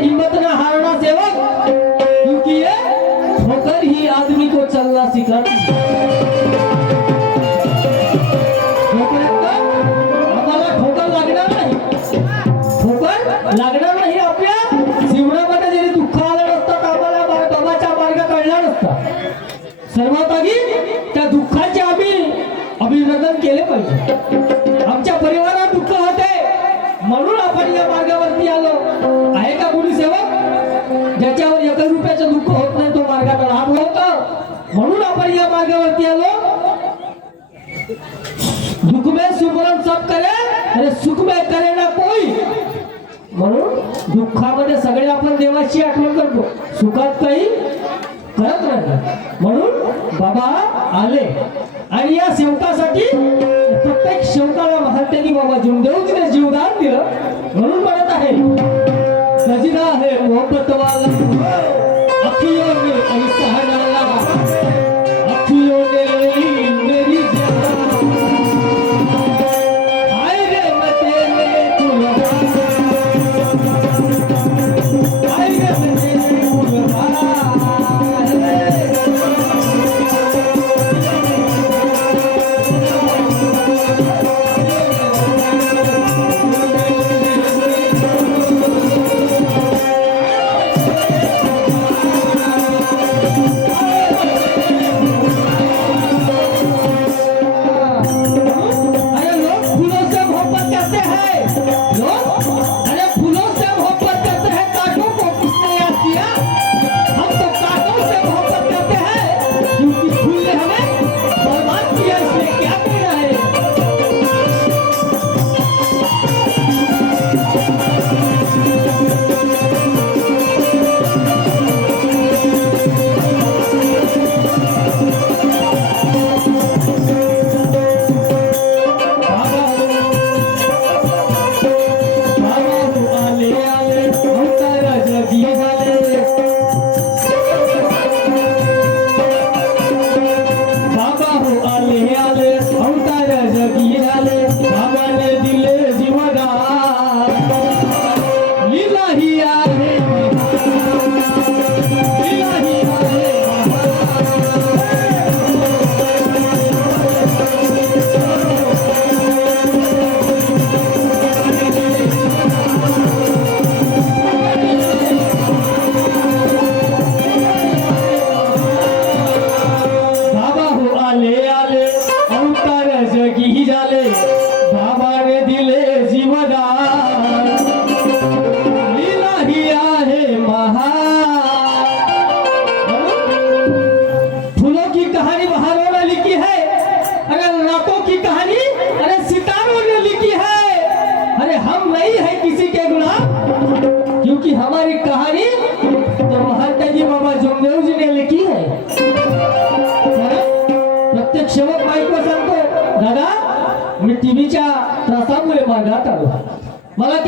ಹಿಂಬತ್ನಾಲ್ಕು Ale,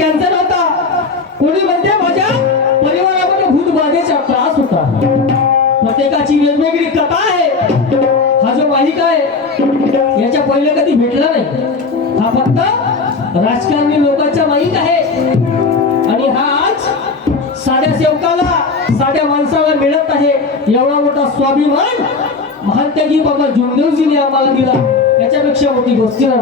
cancer होता. कोणी म्हणते माझ्या परिवारामध्ये भूत बाधेचा त्रास होता. प्रत्येकाची वेगवेगळी कथा आहे. हा जो मालिका आहे याच्या पहिले कधी भेटला नाही. हा फक्त राजकारणी लोकांचा माहीत आहे. आणि हा आज साध्या सेवकाला साध्या माणसाला मिळत आहे. एवढा मोठा स्वाभिमान महात्यागी बाबा जुमदेवजीने आम्हाला दिला. त्याच्यापेक्षा मोठी गोष्टी काय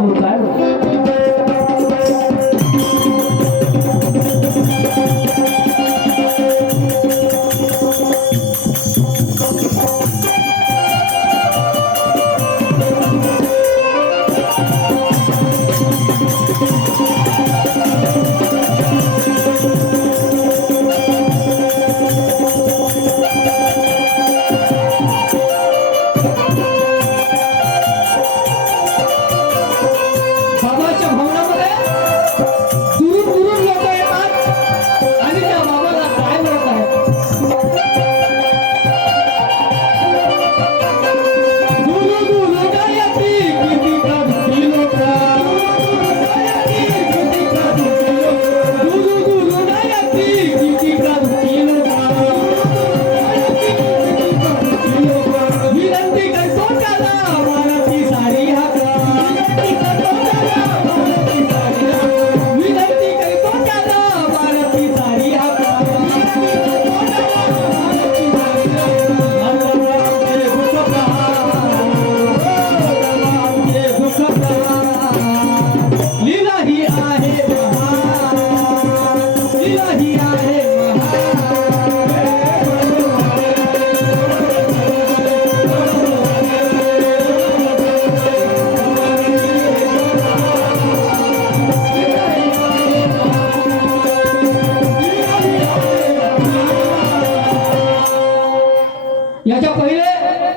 याच्या पहिले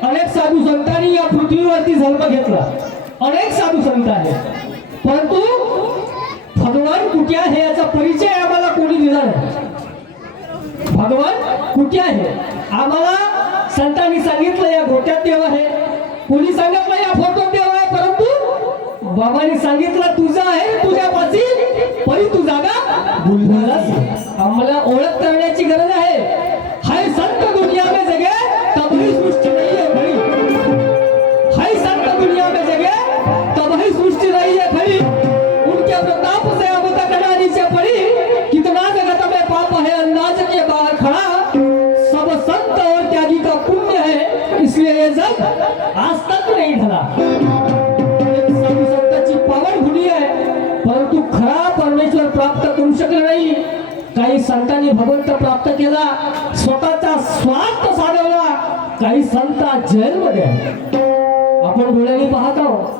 अनेक साधू संतांनी या पृथ्वीवरती जन्म घेतला. अनेक साधू संत आहेत. परंतु भगवान कुठे आहे याचा परिचय आम्हाला कोणी दिला नाही. भगवान कुठे आहे? आम्हाला संतांनी सांगितलं या गोट्यात देव आहे. कोणी सांगितलं या फोटोत देव आहे. परंतु बाबांनी सांगितलं तुझं आहे तुझ्यापाशी परी तू जागा भुललास आम्हाला ओळख करण्याची काही संतांनी भगवंत प्राप्त केला स्वतःचा स्वार्थ साधवला काही संत आज जेलमध्ये आपण डोळ्यांनी पाहत आहोत.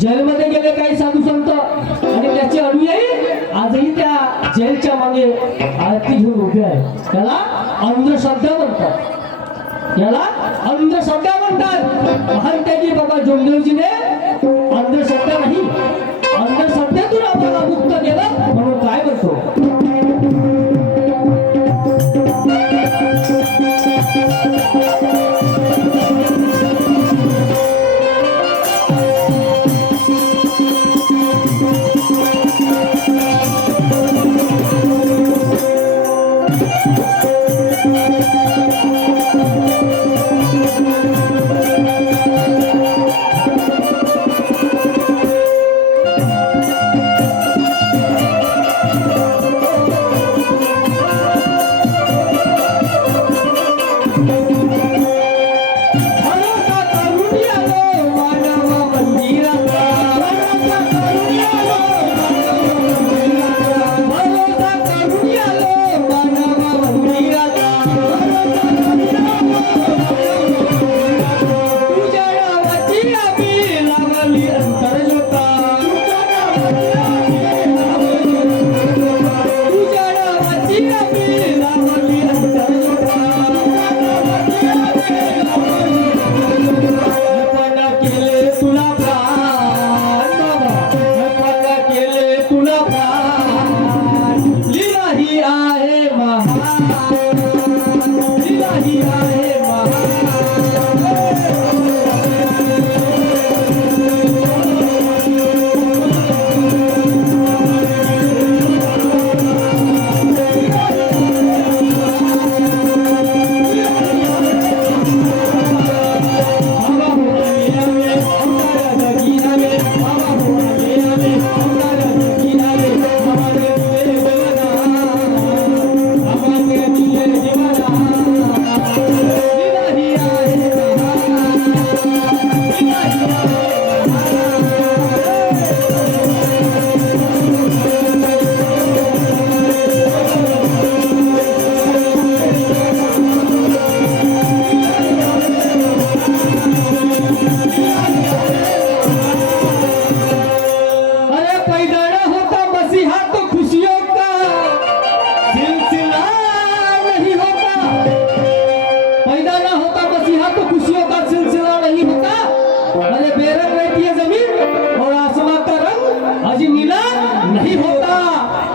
जेलमध्ये गेले काही साधू संत आणि त्याचे अनुयायी आजही त्या जेलच्या मागे आरती घेऊन उभे आहे त्याला अंधश्रद्धा म्हणतात. याला अंधश्रद्धा म्हणतात. महान त्याची बाबा जोगदेवजीने अंधश्रद्धा नाही अंधश्रद्धेतून आपण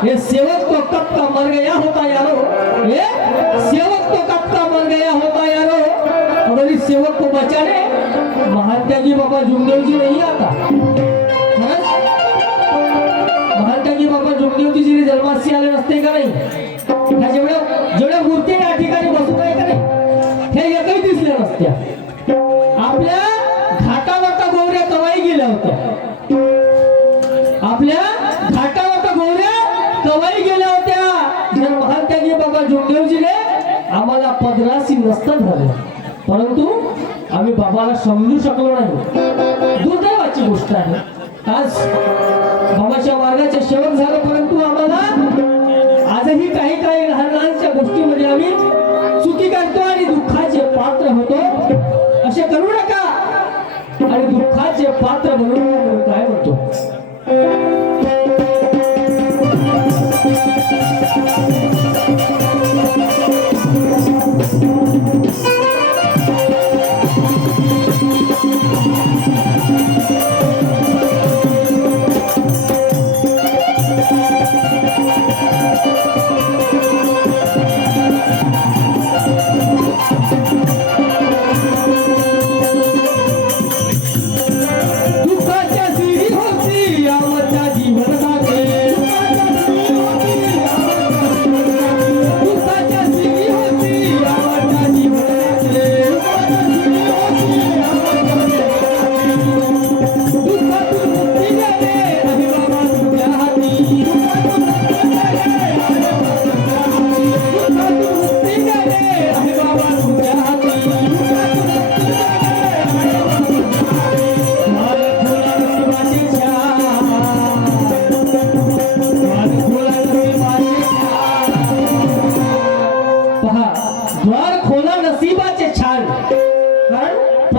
ये सेवक तो कब का मर गया होता यारो? ये सेवक तो कब का मर गया होता यारो? और इस सेवक को बचाने महात्मा जी बाबा जुमदेव जी नहीं आता। खरंच? महात्माजी बाबा जी श्री जन्मासी आले नसते का नाही? ह्या समजू शकलो नाही. दुर्दैवाची गोष्ट आहे. आज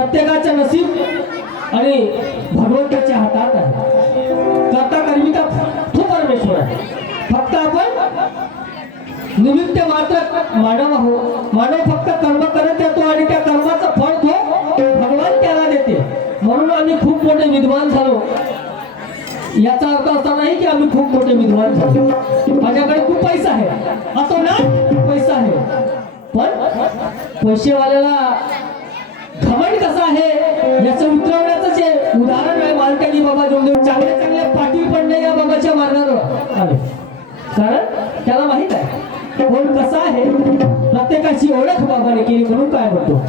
प्रत्येकाचं नसीब आणि भगवंताच्या हातात आहे. करता कर्मिता तो परमेश्वर आहे. फक्त आपण निमित्त मात्र मानव आहो. मानव फक्त कर्म करत येतो आणि त्या कर्माचं फळ तो भगवान त्याला देते. म्हणून आम्ही खूप मोठे विद्वान झालो. याचा अर्थ असा नाही की आम्ही खूप मोठे विद्वान झालो. माझ्याकडे खूप पैसा आहे. असो ना पैसा आहे. पण पैसेवाल्याला घमंड कसं आहे? याचं उतरवण्याचं जे उदाहरण आहे मालकानी बाबा जोडले चांगले चांगले पाटील पडणे या बाबाच्या मार्गावर आले. कारण त्याला माहीत आहे. कोण कसा आहे? प्रत्येकाची ओळख बाबाने केली म्हणून काय म्हणतो